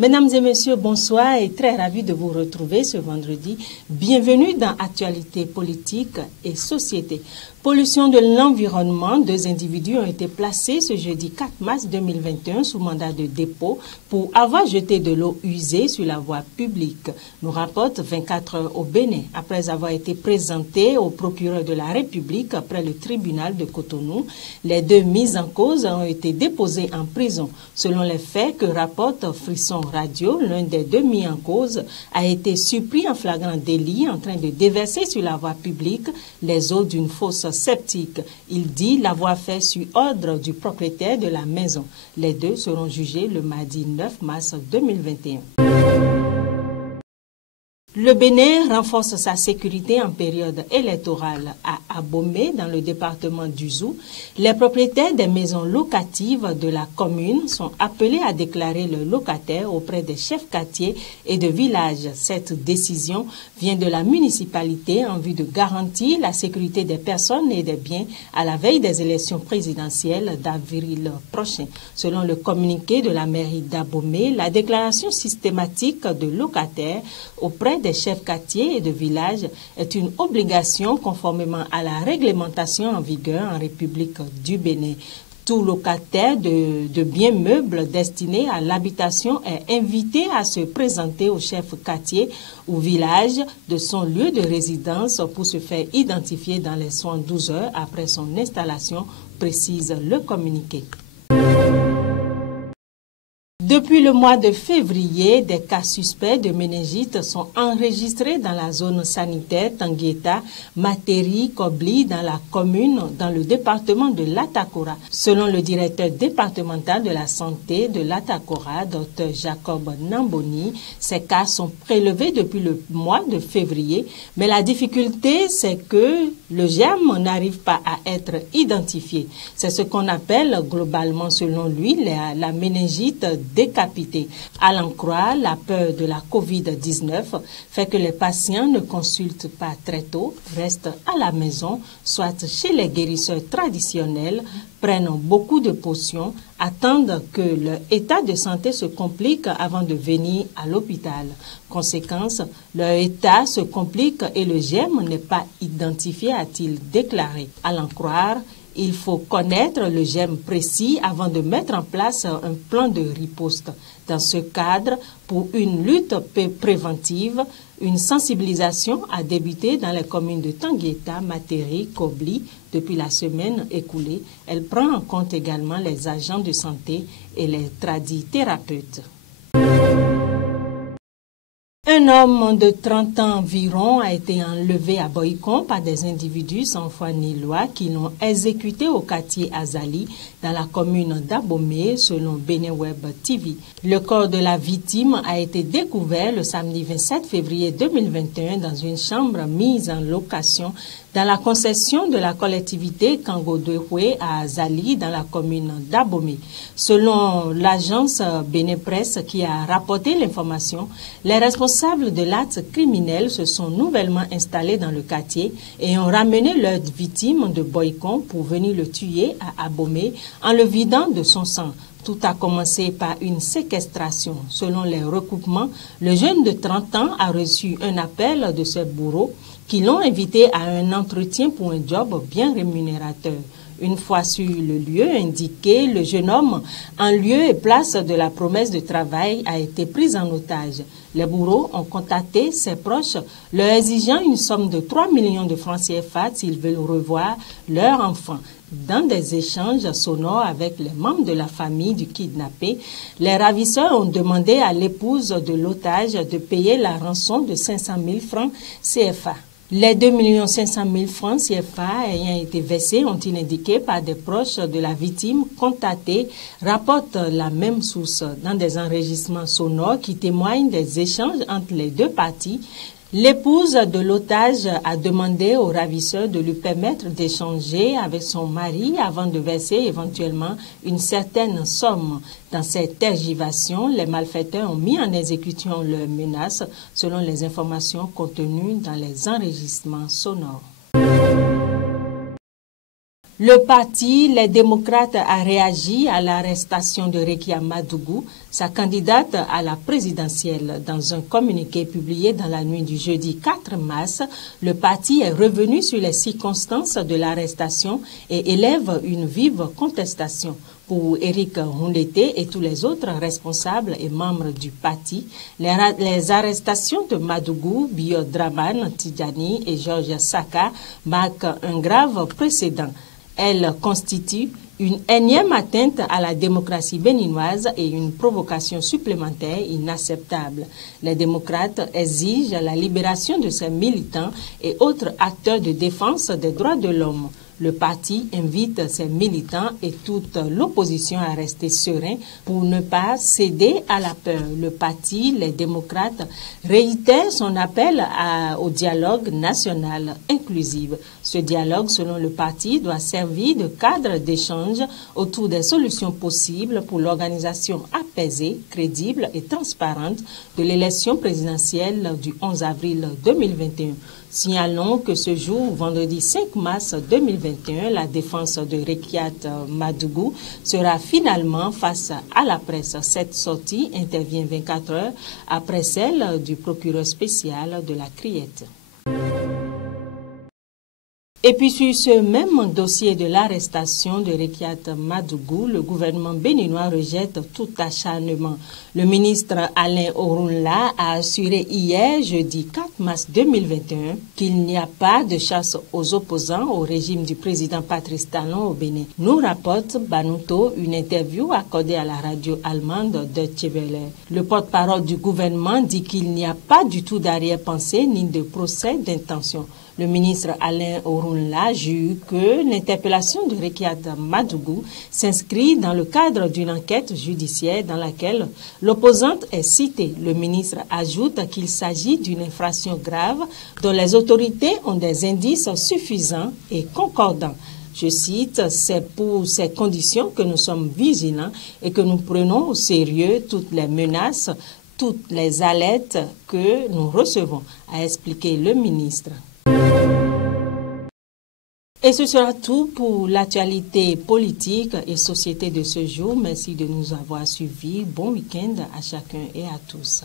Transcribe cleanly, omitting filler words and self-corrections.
Mesdames et messieurs, bonsoir et très ravi de vous retrouver ce vendredi. Bienvenue dans Actualité politique et société. Pollution de l'environnement, 2 individus ont été placés ce jeudi 4 mars 2021 sous mandat de dépôt pour avoir jeté de l'eau usée sur la voie publique, nous rapporte 24 heures au Bénin, après avoir été présentés au procureur de la République après le tribunal de Cotonou. Les 2 mises en cause ont été déposés en prison. Selon les faits que rapporte Frisson Radio, l'un des 2 mis en cause a été surpris en flagrant délit en train de déverser sur la voie publique les eaux d'une fosse sceptique. Il dit l'avoir fait sur ordre du propriétaire de la maison. Les 2 seront jugés le mardi 9 mars 2021. Le Bénin renforce sa sécurité en période électorale. À Abomey, dans le département du Zou, les propriétaires des maisons locatives de la commune sont appelés à déclarer leurs locataires auprès des chefs quartiers et de villages. Cette décision vient de la municipalité en vue de garantir la sécurité des personnes et des biens à la veille des élections présidentielles d'avril prochain. Selon le communiqué de la mairie d'Abomey, la déclaration systématique de locataires auprès des chefs quartiers et de villages est une obligation conformément à la réglementation en vigueur en République du Bénin. Tout locataire de biens meubles destinés à l'habitation est invité à se présenter au chef quartier ou village de son lieu de résidence pour se faire identifier dans les 72 heures après son installation, précise le communiqué. Depuis le mois de février, des cas suspects de méningite sont enregistrés dans la zone sanitaire Tangueta, Materi, Kobli, dans la commune, dans le département de l'Atakora. Selon le directeur départemental de la santé de l'Atakora, Dr Jacob Namboni, ces cas sont prélevés depuis le mois de février, mais la difficulté, c'est que le germe n'arrive pas à être identifié. C'est ce qu'on appelle globalement, selon lui, la méningite décapité. À l'en croire, la peur de la COVID-19 fait que les patients ne consultent pas très tôt, restent à la maison, soit chez les guérisseurs traditionnels, prennent beaucoup de potions, attendent que leur état de santé se complique avant de venir à l'hôpital. Conséquence, leur état se complique et le germe n'est pas identifié, a-t-il déclaré. À l'en croire, il faut connaître le germe précis avant de mettre en place un plan de riposte. Dans ce cadre, pour une lutte préventive, une sensibilisation a débuté dans les communes de Tangueta, Materi, Kobli depuis la semaine écoulée. Elle prend en compte également les agents de santé et les tradithérapeutes. Un homme de 30 ans environ a été enlevé à Boycon par des individus sans foi ni loi qui l'ont exécuté au quartier Azali dans la commune d'Abomey, selon Bénin Web TV. Le corps de la victime a été découvert le samedi 27 février 2021 dans une chambre mise en location dans la concession de la collectivité Kango-Doué à Azali dans la commune d'Abomey. Selon l'agence Bénin Presse qui a rapporté l'information, les responsables de l'acte criminel se sont nouvellement installés dans le quartier et ont ramené leur victime de Boycon pour venir le tuer à Abomey en le vidant de son sang. Tout a commencé par une séquestration. Selon les recoupements, le jeune de 30 ans a reçu un appel de ses bourreaux qui l'ont invité à un entretien pour un job bien rémunérateur. Une fois sur le lieu indiqué, le jeune homme, en lieu et place de la promesse de travail, a été pris en otage. Les bourreaux ont contacté ses proches, leur exigeant une somme de 3 millions de francs CFA s'ils veulent revoir leur enfant. Dans des échanges sonores avec les membres de la famille du kidnappé, les ravisseurs ont demandé à l'épouse de l'otage de payer la rançon de 500 000 francs CFA. Les 2 500 000 francs CFA ayant été versés, ont-ils indiqué par des proches de la victime contactés, rapporte la même source dans des enregistrements sonores qui témoignent des échanges entre les 2 parties. L'épouse de l'otage a demandé au ravisseur de lui permettre d'échanger avec son mari avant de verser éventuellement une certaine somme. Dans cette tergiversation, les malfaiteurs ont mis en exécution leurs menaces selon les informations contenues dans les enregistrements sonores. Le parti Les démocrates a réagi à l'arrestation de Rekia Madougou, sa candidate à la présidentielle. Dans un communiqué publié dans la nuit du jeudi 4 mars, le parti est revenu sur les circonstances de l'arrestation et élève une vive contestation. Pour Éric Houndété et tous les autres responsables et membres du parti, les arrestations de Madougou, Biodraman Tidjani et Georges Saka marquent un grave précédent. Elle constitue une énième atteinte à la démocratie béninoise et une provocation supplémentaire inacceptable. Les démocrates exigent la libération de ces militants et autres acteurs de défense des droits de l'homme. Le parti invite ses militants et toute l'opposition à rester serein pour ne pas céder à la peur. Le parti, les démocrates, réitère son appel au dialogue national inclusif. Ce dialogue, selon le parti, doit servir de cadre d'échange autour des solutions possibles pour l'organisation apaisée, crédible et transparente de l'élection présidentielle du 11 avril 2021. Signalons que ce jour, vendredi 5 mars 2021, la défense de Rekia Madougou sera finalement face à la presse. Cette sortie intervient 24 heures après celle du procureur spécial de la Criette. Et puis sur ce même dossier de l'arrestation de Rekia Madougou, le gouvernement béninois rejette tout acharnement. Le ministre Alain Orunla a assuré hier, jeudi 4 mars 2021, qu'il n'y a pas de chasse aux opposants au régime du président Patrice Talon au Bénin. Nous rapporte Banuto une interview accordée à la radio allemande Deutsche Welle. Le porte-parole du gouvernement dit qu'il n'y a pas du tout d'arrière-pensée ni de procès d'intention. Le ministre Alain Orunla jure que l'interpellation de Rekia Madougou s'inscrit dans le cadre d'une enquête judiciaire dans laquelle l'opposante est citée. Le ministre ajoute qu'il s'agit d'une infraction grave dont les autorités ont des indices suffisants et concordants. Je cite, « C'est pour ces conditions que nous sommes vigilants et que nous prenons au sérieux toutes les menaces, toutes les alertes que nous recevons », a expliqué le ministre. Et ce sera tout pour l'actualité politique et société de ce jour. Merci de nous avoir suivis. Bon week-end à chacun et à tous.